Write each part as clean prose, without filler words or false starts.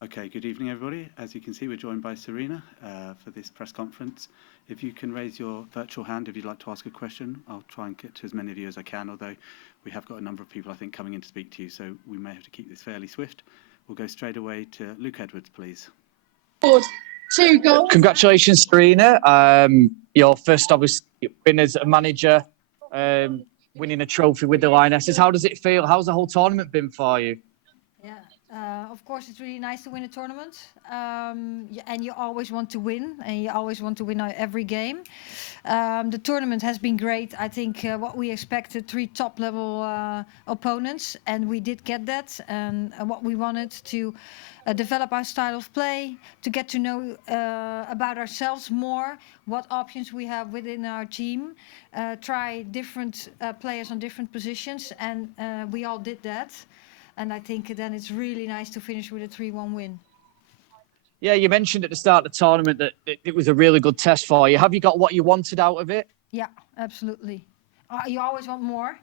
Okay, good evening, everybody. As you can see, we're joined by Sarina for this press conference. If you can raise your virtual hand if you'd like to ask a question, I'll try and get to as many of you as I can, although we have got a number of people, I think, coming in to speak to you, so we may have to keep this fairly swift. We'll go straight away to Luke Edwards, please. Two goals. Congratulations, Sarina. Your first, obviously, win as a manager, winning a trophy with the Lionesses. How does it feel? How's the whole tournament been for you? Yeah, of course, it's really nice to win a tournament. And you always want to win, and you always want to win every game. The tournament has been great. I think what we expected, 3 top-level opponents, and we did get that. And what we wanted to develop our style of play, to get to know about ourselves more, what options we have within our team, try different players on different positions, and we all did that. And I think then it's really nice to finish with a 3-1 win. Yeah, you mentioned at the start of the tournament that it was a really good test for you. Have you got what you wanted out of it? Yeah, absolutely. You always want more.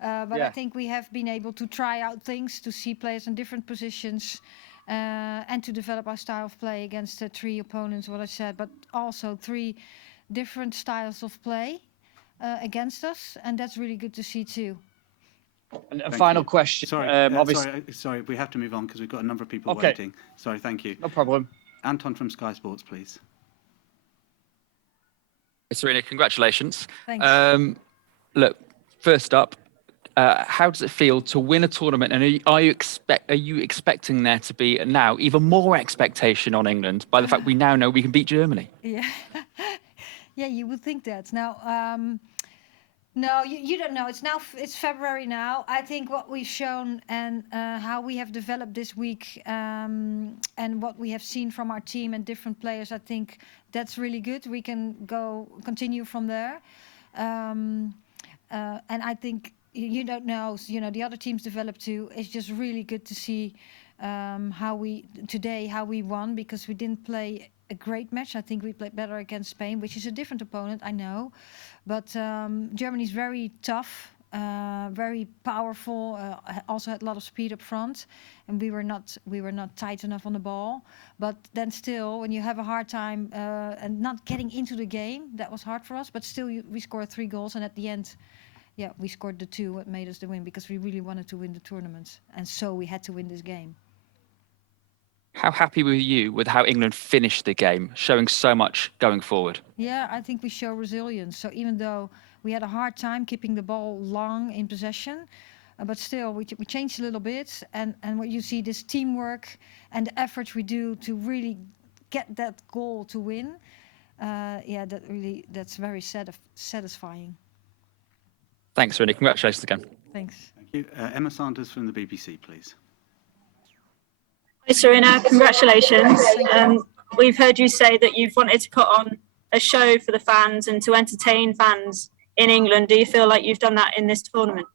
But I think we have been able to try out things, to see players in different positions, and to develop our style of play against 3 opponents, what I said, but also 3 different styles of play against us. And that's really good to see too. And a final question. Sorry, we have to move on because we've got a number of people waiting. Sorry, thank you. No problem. Anton from Sky Sports, please. Sarina, congratulations. Thanks. Look, first up, how does it feel to win a tournament? And are you expecting there to be now even more expectation on England by the fact we now know we can beat Germany? Yeah, yeah, you would think that. Now, no, you don't know. It's February now. I think what we've shown and how we have developed this week and what we have seen from our team and different players, I think that's really good. We can continue from there. And I think you don't know. The other teams develop too. It's just really good to see how we won, because we didn't play a great match. I think we played better against Spain, which is a different opponent, I know. But Germany's very tough, very powerful, also had a lot of speed up front, and we were not tight enough on the ball. But then still, when you have a hard time and not getting into the game, that was hard for us. But still, we scored 3 goals, and at the end, yeah, we scored the 2, what made us the win, because we really wanted to win the tournament, and so we had to win this game. How happy were you with how England finished the game, showing so much going forward? Yeah, I think we show resilience. So even though we had a hard time keeping the ball long in possession, but still we changed a little bit. And what you see, this teamwork and the efforts we do to really get that goal to win, that's very satisfying. Thanks, Sarina. Congratulations again. Thanks. Thank you. Emma Sanders from the BBC, please. Hi, Sarina, congratulations. We've heard you say that you've wanted to put on a show for the fans and to entertain fans in England. Do you feel like you've done that in this tournament?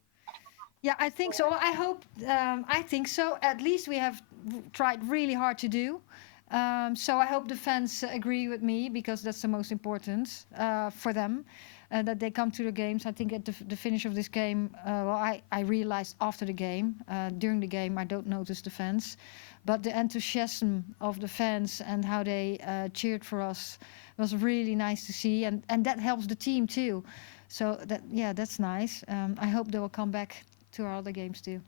Yeah, I think so. I think so. At least we have tried really hard to do. So I hope the fans agree with me, because that's the most important for them, that they come to the games. I think at the finish of this game, I realized after the game, during the game, I don't notice the fans. But the enthusiasm of the fans and how they cheered for us was really nice to see. And that helps the team too. So that's nice. I hope they will come back to our other games too.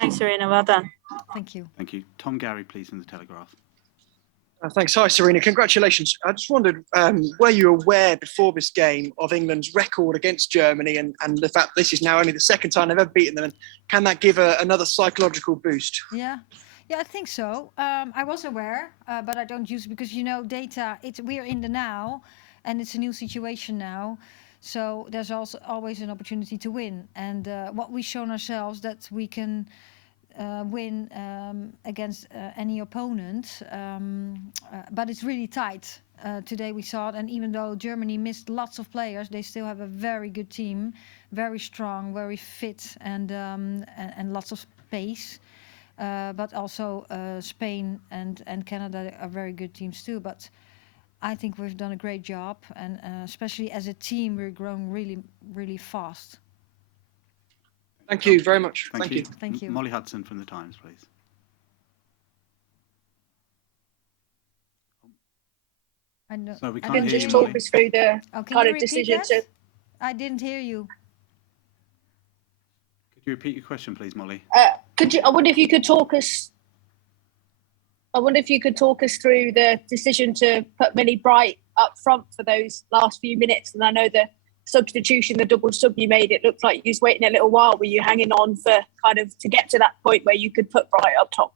Thanks, Sarina. Well done. Thank you. Thank you. Tom Gary, please, from The Telegraph. Thanks. Hi, Sarina. Congratulations. I just wondered, were you aware before this game of England's record against Germany and the fact this is now only the second time they've ever beaten them? And can that give another psychological boost? Yeah, I think so. I was aware, but I don't use it because, data, we're in the now, and it's a new situation now. So there's also always an opportunity to win. And what we've shown ourselves, that we can win against any opponent, but it's really tight. Today we saw it, and even though Germany missed lots of players, they still have a very good team, very strong, very fit, and lots of pace. But also Spain and Canada are very good teams too. But I think we've done a great job, and especially as a team, we're growing really, really fast. Thank you very much. Thank you. Thank you. Molly Hudson from The Times, please. I know. So we I can't didn't hear just you, talk Molly. us through the Oh, can kind you of repeat decision that? to. I didn't hear you. Could you repeat your question, please, Molly? Could you? I wonder if you could talk us. I wonder if you could talk us through the decision to put Millie Bright up front for those last few minutes. And I know the substitution, the double sub you made, it looked like you was waiting a little while. Were you hanging on for kind of to get to that point where you could put Bright up top?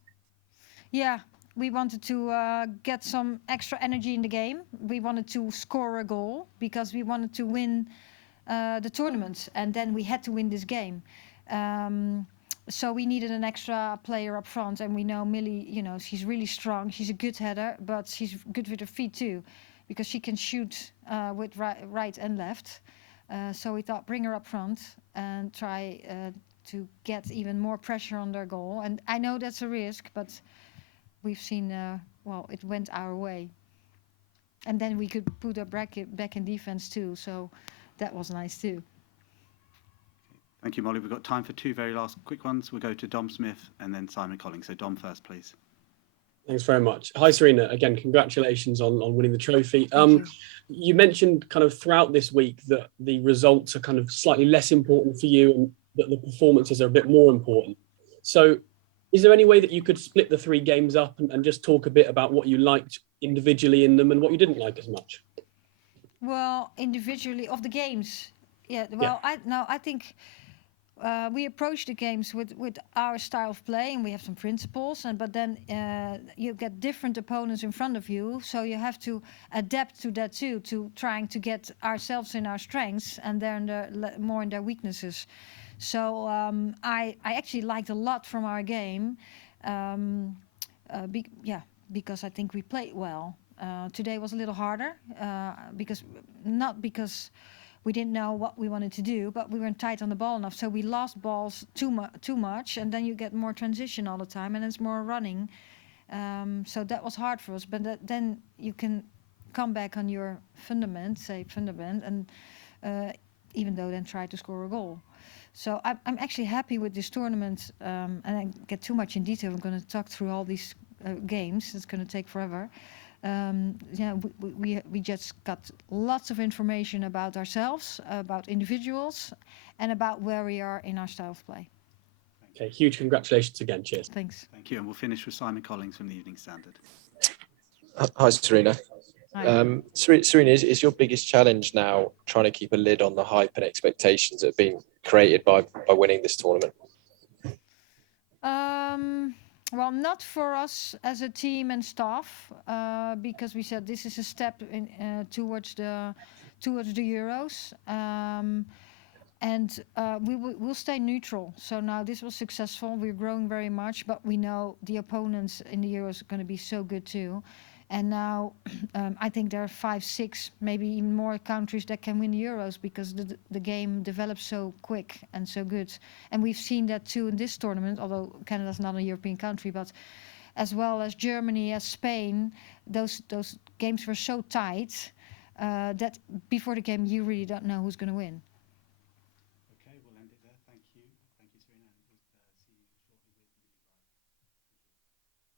Yeah, we wanted to get some extra energy in the game. We wanted to score a goal because we wanted to win the tournament, and then we had to win this game. So we needed an extra player up front, and we know Millie, she's really strong. She's a good header, but she's good with her feet too, because she can shoot with right and left. So we thought, bring her up front and try to get even more pressure on their goal. And I know that's a risk, but we've seen, it went our way. And then we could put our back in defense too, so that was nice too. Thank you, Molly. We've got time for two very last quick ones. We'll go to Dom Smith and then Simon Collins. So Dom first, please. Thanks very much. Hi, Sarina. Again, congratulations on winning the trophy. Thank you. You mentioned kind of throughout this week that the results are kind of slightly less important for you and that the performances are a bit more important. So is there any way that you could split the 3 games up and just talk a bit about what you liked individually in them and what you didn't like as much? Well, individually of the games, yeah. Well, Yeah. I think we approach the games with our style of play, and we have some principles. But then you get different opponents in front of you, so you have to adapt to that too, to trying to get ourselves in our strengths and they're more in their weaknesses. So I actually liked a lot from our game, because I think we played well. Today was a little harder because we didn't know what we wanted to do, but we weren't tight on the ball enough. So we lost balls too much, and then you get more transition all the time, and it's more running. So that was hard for us. But then you can come back on your fundament, and even though then try to score a goal. So I'm actually happy with this tournament, and I get too much in detail. I'm going to talk through all these games. It's going to take forever. We just got lots of information about ourselves, about individuals, and about where we are in our style of play. Okay, huge congratulations again. Cheers. Thanks. Thank you. And we'll finish with Simon Collins from the Evening Standard. Hi, Sarina. Hi. Sarina, is your biggest challenge now trying to keep a lid on the hype and expectations that have been created by winning this tournament? Well, not for us as a team and staff, because we said this is a step towards the Euros, and we'll stay neutral. So now this was successful. We're growing very much, but we know the opponents in the Euros are going to be so good too. And now I think there are 5, 6, maybe even more countries that can win the Euros because the game develops so quick and so good. And we've seen that too in this tournament, although Canada's not a European country, but as well as Germany, as Spain, those games were so tight that before the game you really don't know who's going to win. Okay, we'll end it there. Thank you. Thank you, Sarina. We'll see you shortly with Millie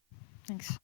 Bright. Thanks.